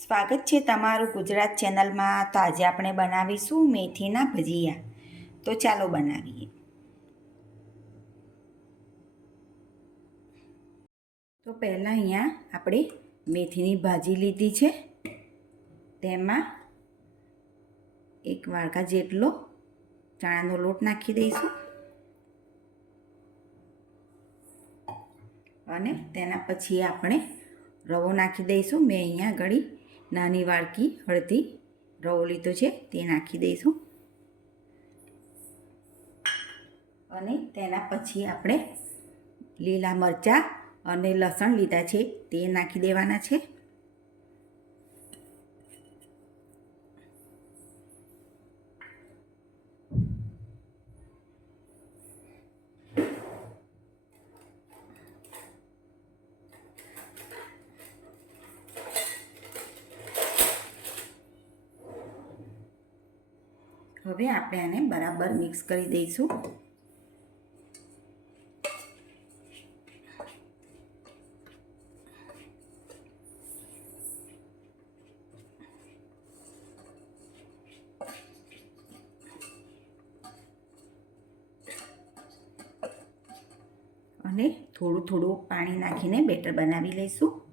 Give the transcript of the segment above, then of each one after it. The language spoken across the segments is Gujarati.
સ્વાગત છે તમારું ગુજરાત ચેનલમાં. તો આજે આપણે બનાવીશું મેથીના ભજીયા. તો ચાલો બનાવીએ. તો પહેલાં અહીંયા આપણે મેથીની ભાજી લીધી છે. તેમાં એક વાડકા જેટલો ચણાનો લોટ નાખી દઈશું. અને તેના પછી આપણે રવો નાખી દઈશું. મેં અહીંયા ગળી નાની વાડકી, હળદી રવો લીધો છે, તે નાખી દઈશું. અને તેના પછી આપણે લીલા મરચાં અને લસણ લીધા છે, તે નાખી દેવાના છે. હવે આપણે આને બરાબર મિક્સ કરી દઈશું. અને થોડું થોડું પાણી નાખીને બેટર બનાવી લઈશું.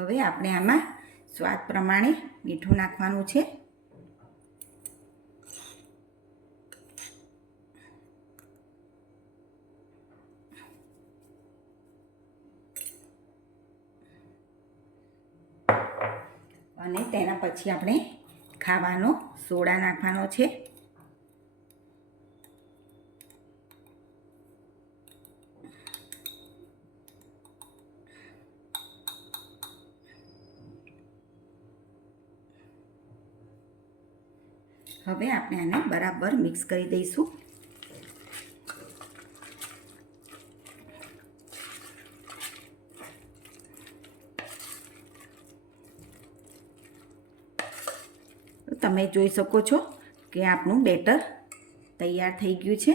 હવે આપણે આમાં સ્વાદ પ્રમાણે મીઠું નાખવાનું છે. અને તેના પછી આપણે ખાવાનો સોડા નાખવાનો છે. હવે આપણે આને બરાબર મિક્સ કરી દઈશું. તમે જોઈ શકો છો કે આપણું બેટર તૈયાર થઈ ગયું છે.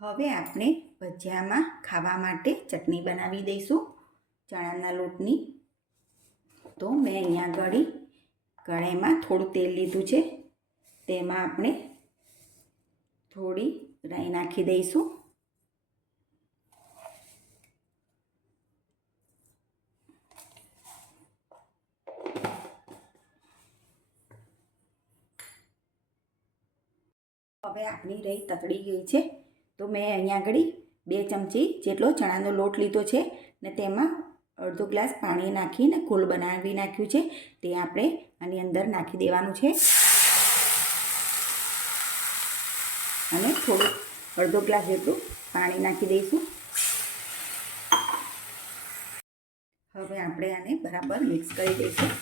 હવે આપણે ભજીયામાં ખાવા માટે ચટણી બનાવી દઈશું. ચણાના લોટની તો મેં અહીંયા આગળ કઢાઈમાં થોડું તેલ લીધું છે. તેમાં આપણે થોડી રાઈ નાખી દઈશું. હવે આપણી રહી તતડી ગઈ છે. તો મેં અહીંયા આગળ બે ચમચી જેટલો ચણાનો લોટ લીધો છે ને તેમાં અડધો ગ્લાસ પાણી નાખીને કુલ બનાવી નાખ્યું છે. તે આપણે આની અંદર નાખી દેવાનું છે. અને થોડું, અડધો ગ્લાસ જેટલું પાણી નાખી દઈશું. હવે આપણે આને બરાબર મિક્સ કરી દઈશું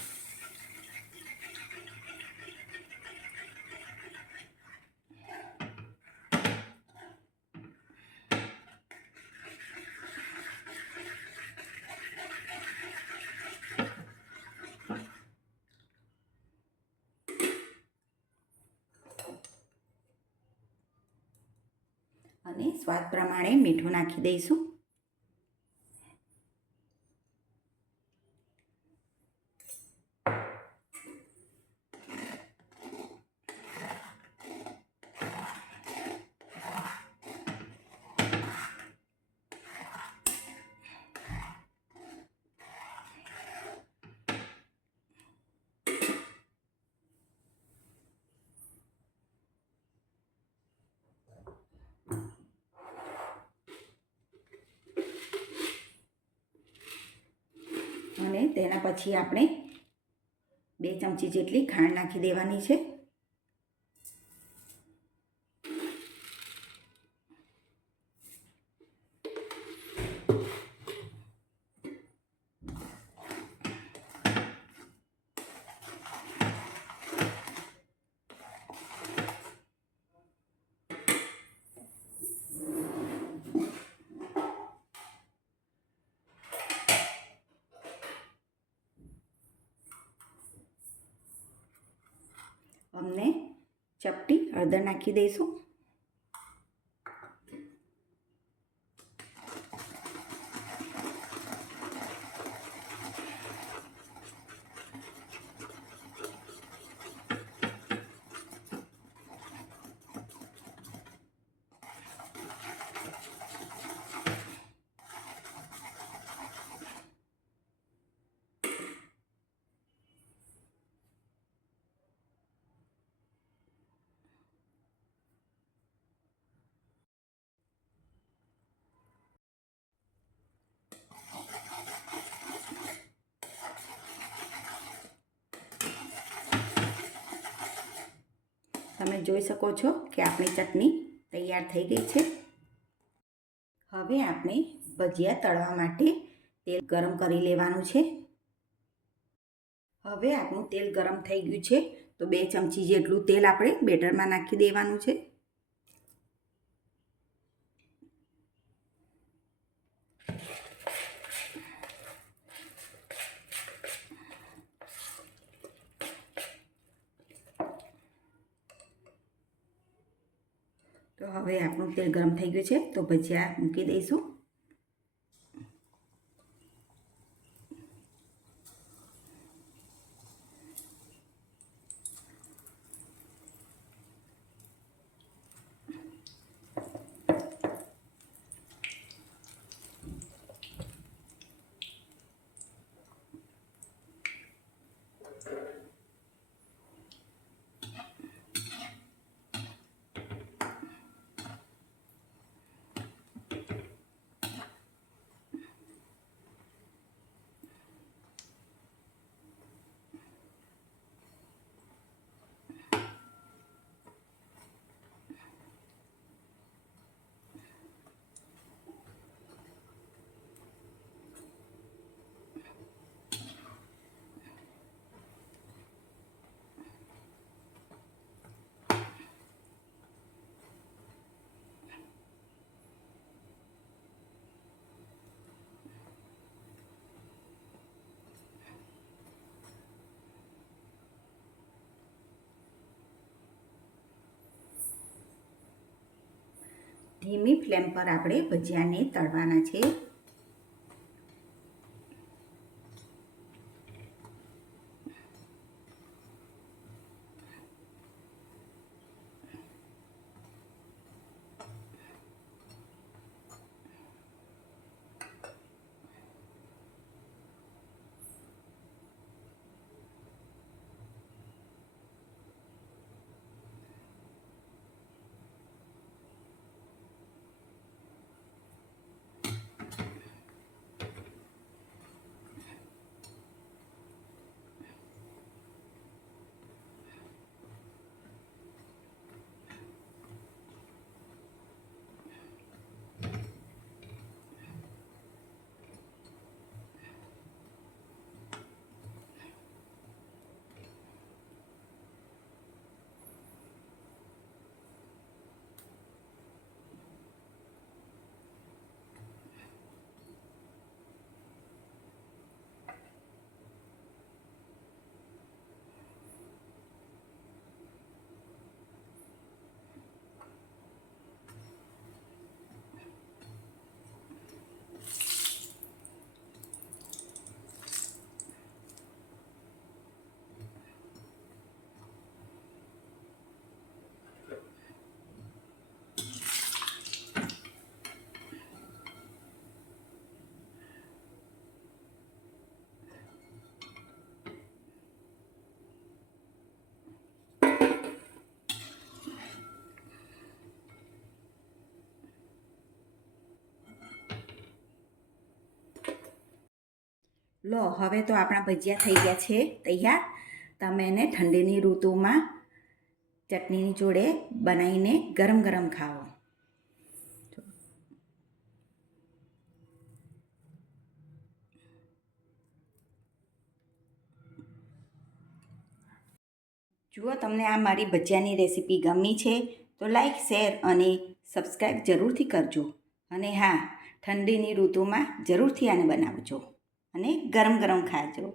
અને સ્વાદ પ્રમાણે મીઠું નાખી દઈશું અને તેના પછી આપણે બે ચમચી જેટલી ખાંડ નાખી દેવાની છે. અમને ચપટી હળદર નાખી દઈશું. તમે જોઈ શકો છો કે આપણી ચટણી તૈયાર થઈ ગઈ છે. હવે આપણે ભજીયા તળવા માટે તેલ ગરમ કરી લેવાનું છે. હવે આપણું તેલ ગરમ થઈ ગયું છે, તો બે ચમચી જેટલું તેલ આપણે બેટરમાં નાખી દેવાનું છે. તો હવે આપણું તેલ ગરમ થઈ ગયું છે તો ભજીયા મૂકી દઈશું. ધીમી ફ્લેમ પર આપણે ભજીયાને તળવાના છે. લો, હવે તો આપણા ભજીયા થઈ ગયા છે તૈયાર. તમે એને ઠંડીની ઋતુમાં ચટણીની જોડે બનાવીને ગરમ ગરમ ખાઓ. જુઓ, તમને આ મારી ભજીયાની રેસીપી ગમી છે તો લાઈક, શેર અને સબસ્ક્રાઈબ જરૂરથી કરજો. અને હા, ઠંડીની ઋતુમાં જરૂરથી આને બનાવજો. અને ગરમ ગરમ ખાજો.